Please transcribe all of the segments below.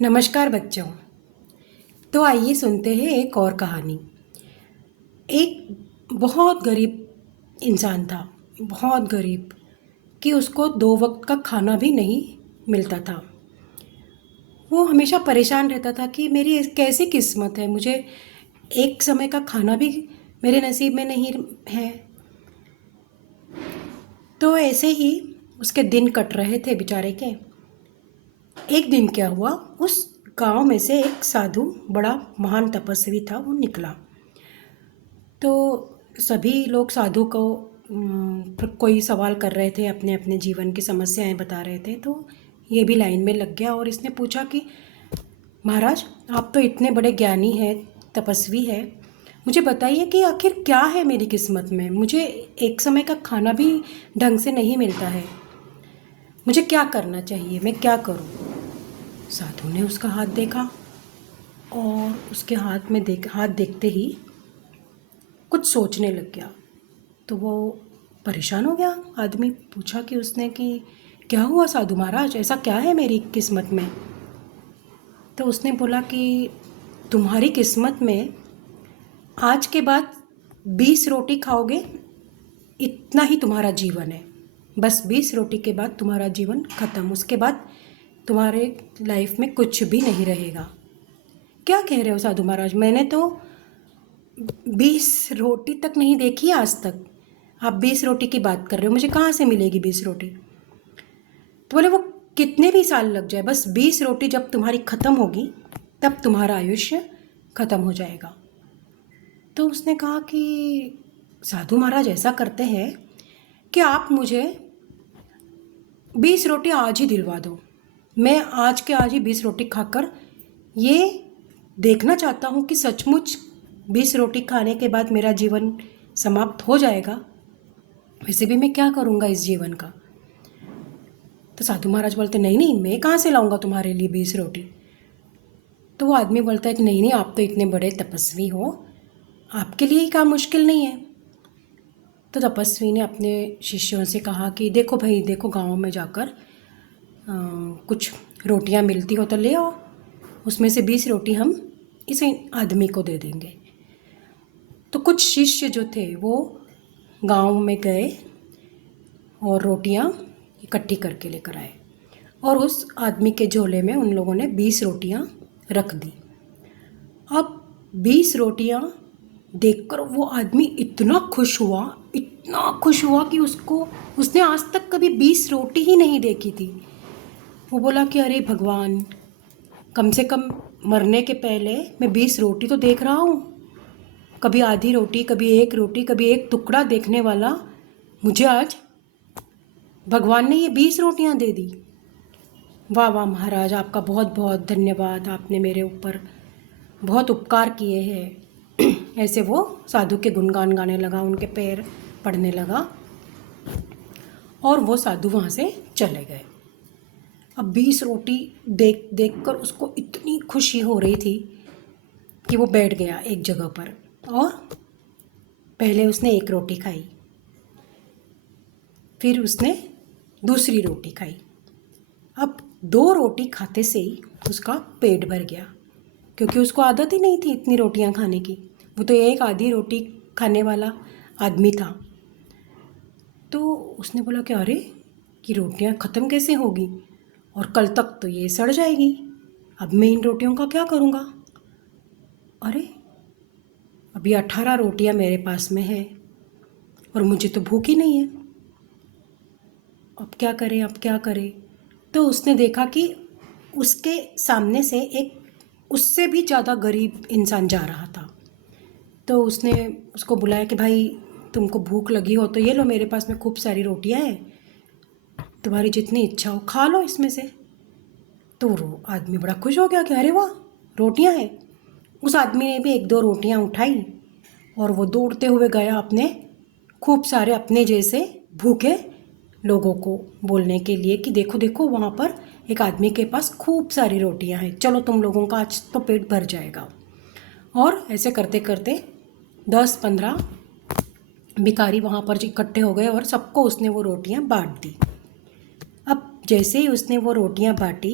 नमस्कार बच्चों। तो आइए सुनते हैं एक और कहानी। एक बहुत गरीब इंसान था, बहुत गरीब, कि उसको 2 वक्त का खाना भी नहीं मिलता था। वो हमेशा परेशान रहता था कि मेरी कैसी किस्मत है, मुझे एक समय का खाना भी मेरे नसीब में नहीं है। तो ऐसे ही उसके दिन कट रहे थे बेचारे के। एक दिन क्या हुआ, उस गांव में से एक साधु, बड़ा महान तपस्वी था, वो निकला। तो सभी लोग साधु को कोई सवाल कर रहे थे, अपने अपने जीवन की समस्याएं बता रहे थे। तो ये भी लाइन में लग गया और इसने पूछा कि महाराज, आप तो इतने बड़े ज्ञानी हैं, तपस्वी हैं, मुझे बताइए कि आखिर क्या है मेरी किस्मत में। मुझे एक समय का खाना भी ढंग से नहीं मिलता है, मुझे क्या करना चाहिए, मैं क्या करूं। साधु ने उसका हाथ देखा और उसके हाथ देखते ही कुछ सोचने लग गया। तो वो परेशान हो गया। आदमी पूछा कि उसने कि क्या हुआ साधु महाराज, ऐसा क्या है मेरी किस्मत में। तो उसने बोला कि तुम्हारी किस्मत में आज के बाद 20 रोटी खाओगे, इतना ही तुम्हारा जीवन है। बस 20 रोटी के बाद तुम्हारा जीवन ख़त्म, उसके बाद तुम्हारे लाइफ में कुछ भी नहीं रहेगा। क्या कह रहे हो साधु महाराज, मैंने तो 20 रोटी तक नहीं देखी आज तक, आप 20 रोटी की बात कर रहे हो, मुझे कहाँ से मिलेगी 20 रोटी। तो बोले वो कितने भी साल लग जाए, बस 20 रोटी जब तुम्हारी ख़त्म होगी तब तुम्हारा आयुष्य ख़त्म हो जाएगा। तो उसने कहा कि साधु महाराज ऐसा करते हैं कि आप मुझे 20 रोटी आज ही दिलवा दो, मैं आज के आज ही 20 रोटी खाकर ये देखना चाहता हूँ कि सचमुच 20 रोटी खाने के बाद मेरा जीवन समाप्त हो जाएगा, वैसे भी मैं क्या करूँगा इस जीवन का। तो साधु महाराज बोलते नहीं नहीं, मैं कहाँ से लाऊंगा तुम्हारे लिए 20 रोटी। तो वो आदमी बोलता है कि नहीं नहीं, आप तो इतने बड़े तपस्वी हो, आपके लिए ही काम मुश्किल नहीं है। तो तपस्वी ने अपने शिष्यों से कहा कि देखो भाई देखो, गांव में जाकर कुछ रोटियां मिलती हो तो ले आओ, उसमें से 20 रोटी हम इस आदमी को दे देंगे। तो कुछ शिष्य जो थे वो गांव में गए और रोटियां इकट्ठी करके लेकर आए और उस आदमी के झोले में उन लोगों ने 20 रोटियां रख दी। अब 20 रोटियां देखकर वो आदमी इतना खुश हुआ कि उसने आज तक कभी 20 रोटी ही नहीं देखी थी। वो बोला कि अरे भगवान, कम से कम मरने के पहले मैं 20 रोटी तो देख रहा हूँ, कभी आधी रोटी, कभी एक रोटी, कभी एक टुकड़ा देखने वाला मुझे आज भगवान ने ये 20 रोटियां दे दी। वाह वाह महाराज, आपका बहुत बहुत धन्यवाद, आपने मेरे ऊपर बहुत उपकार किए हैं। ऐसे वो साधु के गुणगान गाने लगा, उनके पैर पड़ने लगा और वो साधु वहाँ से चले गए। अब 20 रोटी देख देख कर उसको इतनी खुशी हो रही थी कि वो बैठ गया एक जगह पर और पहले उसने एक रोटी खाई, फिर उसने दूसरी रोटी खाई। अब 2 रोटी खाते से ही उसका पेट भर गया, क्योंकि उसको आदत ही नहीं थी इतनी रोटियां खाने की, वो तो एक आधी रोटी खाने वाला आदमी था। तो उसने बोला कि अरे, कि रोटियां ख़त्म कैसे होगी, और कल तक तो ये सड़ जाएगी, अब मैं इन रोटियों का क्या करूँगा। अरे, अभी 18 रोटियां मेरे पास में है और मुझे तो भूख ही नहीं है, अब क्या करें, अब क्या करें। तो उसने देखा कि उसके सामने से एक उससे भी ज़्यादा गरीब इंसान जा रहा था। तो उसने उसको बुलाया कि भाई, तुमको भूख लगी हो तो ये लो, मेरे पास में खूब सारी रोटियां हैं, तुम्हारी जितनी इच्छा हो खा लो इसमें से। तो वो आदमी बड़ा खुश हो गया कि अरे वाह, रोटियां हैं। उस आदमी ने भी 1-2 रोटियां उठाई और वो दौड़ते हुए गया अपने खूब सारे अपने जैसे भूखे लोगों को बोलने के लिए कि देखो देखो, वहाँ पर एक आदमी के पास खूब सारी रोटियां हैं, चलो तुम लोगों का आज तो पेट भर जाएगा। और ऐसे करते करते 10-15 भिखारी वहाँ पर इकट्ठे हो गए और सबको उसने वो रोटियां बांट दी। अब जैसे ही उसने वो रोटियां बांटी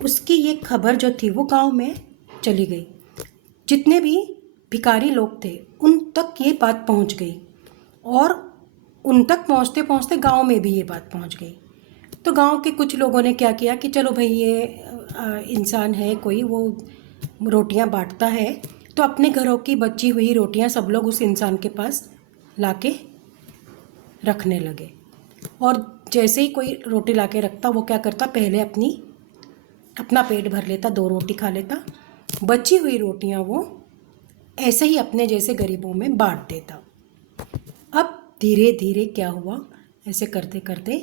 उसकी ये खबर जो थी वो गांव में चली गई। जितने भी भिखारी लोग थे उन तक ये बात पहुंच गई, और उन तक पहुंचते पहुंचते गांव में भी ये बात पहुंच गई। तो गांव के कुछ लोगों ने क्या किया कि चलो भाई, ये इंसान है कोई, वो रोटियां बांटता है, तो अपने घरों की बची हुई रोटियां सब लोग उस इंसान के पास लाके रखने लगे। और जैसे ही कोई रोटी लाके रखता, वो क्या करता, पहले अपना पेट भर लेता, 2 रोटी खा लेता, बची हुई रोटियां वो ऐसे ही अपने जैसे गरीबों में बांट देता। अब धीरे धीरे क्या हुआ, ऐसे करते करते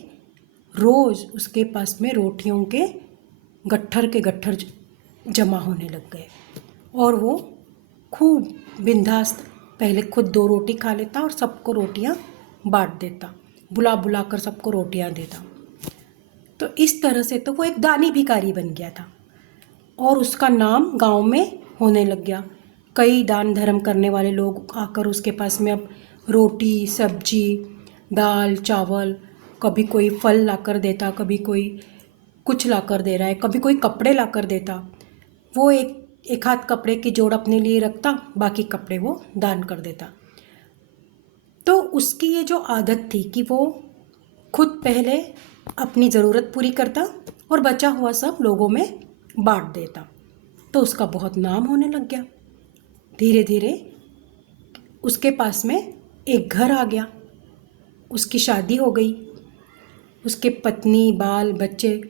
रोज़ उसके पास में रोटियों के गट्ठर जमा होने लग गए, और वो खूब बिंदास पहले खुद 2 रोटी खा लेता और सबको रोटियां बांट देता, बुला बुला कर सबको रोटियां देता। तो इस तरह से तो वो एक दानी भिखारी बन गया था, और उसका नाम गांव में होने लग गया। कई दान धर्म करने वाले लोग आकर उसके पास में अब रोटी, सब्जी, दाल, चावल, कभी कोई फल लाकर देता, कभी कोई कुछ लाकर दे रहा है, कभी कोई कपड़े लाकर देता। वो एक हाथ कपड़े की जोड़ अपने लिए रखता, बाकी कपड़े वो दान कर देता। तो उसकी ये जो आदत थी कि वो खुद पहले अपनी ज़रूरत पूरी करता और बचा हुआ सब लोगों में बांट देता, तो उसका बहुत नाम होने लग गया। धीरे धीरे उसके पास में एक घर आ गया, उसकी शादी हो गई, उसके पत्नी, बाल बच्चे,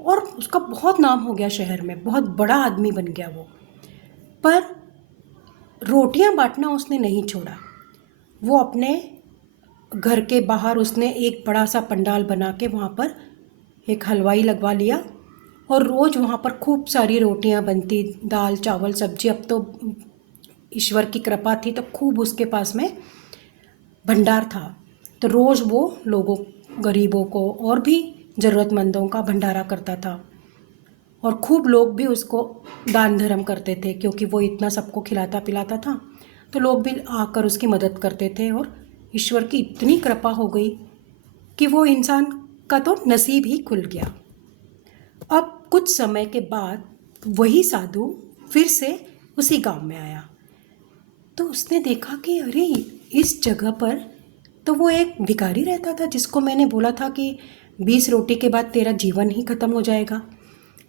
और उसका बहुत नाम हो गया शहर में, बहुत बड़ा आदमी बन गया वो। पर रोटियां बांटना उसने नहीं छोड़ा। वो अपने घर के बाहर उसने एक बड़ा सा पंडाल बना के वहाँ पर एक हलवाई लगवा लिया, और रोज़ वहाँ पर खूब सारी रोटियां बनती, दाल चावल सब्जी। अब तो ईश्वर की कृपा थी तो खूब उसके पास में भंडार था, तो रोज़ वो लोगों, गरीबों को और भी ज़रूरतमंदों का भंडारा करता था, और खूब लोग भी उसको दान धर्म करते थे, क्योंकि वो इतना सबको खिलाता पिलाता था। तो लोग भी आकर उसकी मदद करते थे, और ईश्वर की इतनी कृपा हो गई कि वो इंसान का तो नसीब ही खुल गया। अब कुछ समय के बाद वही साधु फिर से उसी गांव में आया, तो उसने देखा कि अरे, इस जगह पर तो वो एक भिखारी रहता था जिसको मैंने बोला था कि 20 रोटी के बाद तेरा जीवन ही ख़त्म हो जाएगा।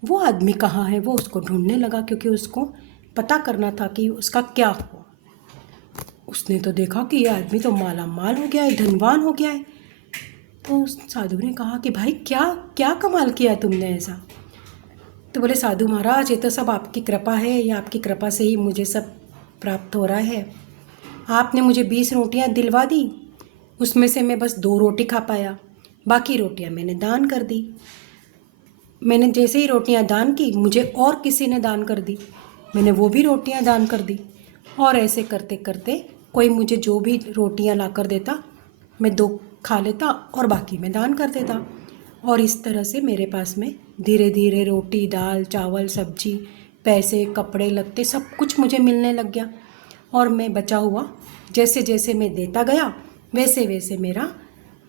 वो आदमी कहाँ है? वो उसको ढूंढने लगा, क्योंकि उसको पता करना था कि उसका क्या हुआ। उसने तो देखा कि ये आदमी तो माला माल हो गया है, धनवान हो गया है। तो उस साधु ने कहा कि भाई, क्या क्या कमाल किया तुमने ऐसा? तो बोले, साधु महाराज, ये तो सब आपकी कृपा है, या आपकी कृपा से ही मुझे सब प्राप्त हो रहा है। आपने मुझे 20 रोटियां दिलवा दी, उसमें से मैं बस 2 रोटी खा पाया, बाकी रोटियां मैंने दान कर दी। मैंने जैसे ही रोटियां दान की, मुझे और किसी ने दान कर दी, मैंने वो भी रोटियां दान कर दी, और ऐसे करते करते कोई मुझे जो भी रोटियां ला कर देता, मैं 2 खा लेता और बाकी मैं दान कर देता। और इस तरह से मेरे पास में धीरे धीरे रोटी, दाल, चावल, सब्जी, पैसे, कपड़े लत्ते सब कुछ मुझे मिलने लग गया, और मैं बचा हुआ जैसे जैसे मैं देता गया वैसे वैसे मेरा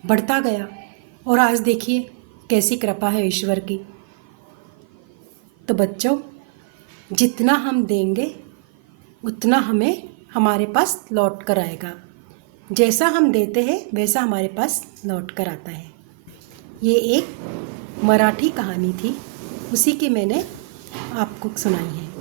बढ़ता गया। और आज देखिए कैसी कृपा है ईश्वर की। तो बच्चों, जितना हम देंगे उतना हमें हमारे पास लौट कर आएगा। जैसा हम देते हैं वैसा हमारे पास लौट कर आता है। ये एक मराठी कहानी थी, उसी की मैंने आपको सुनाई है।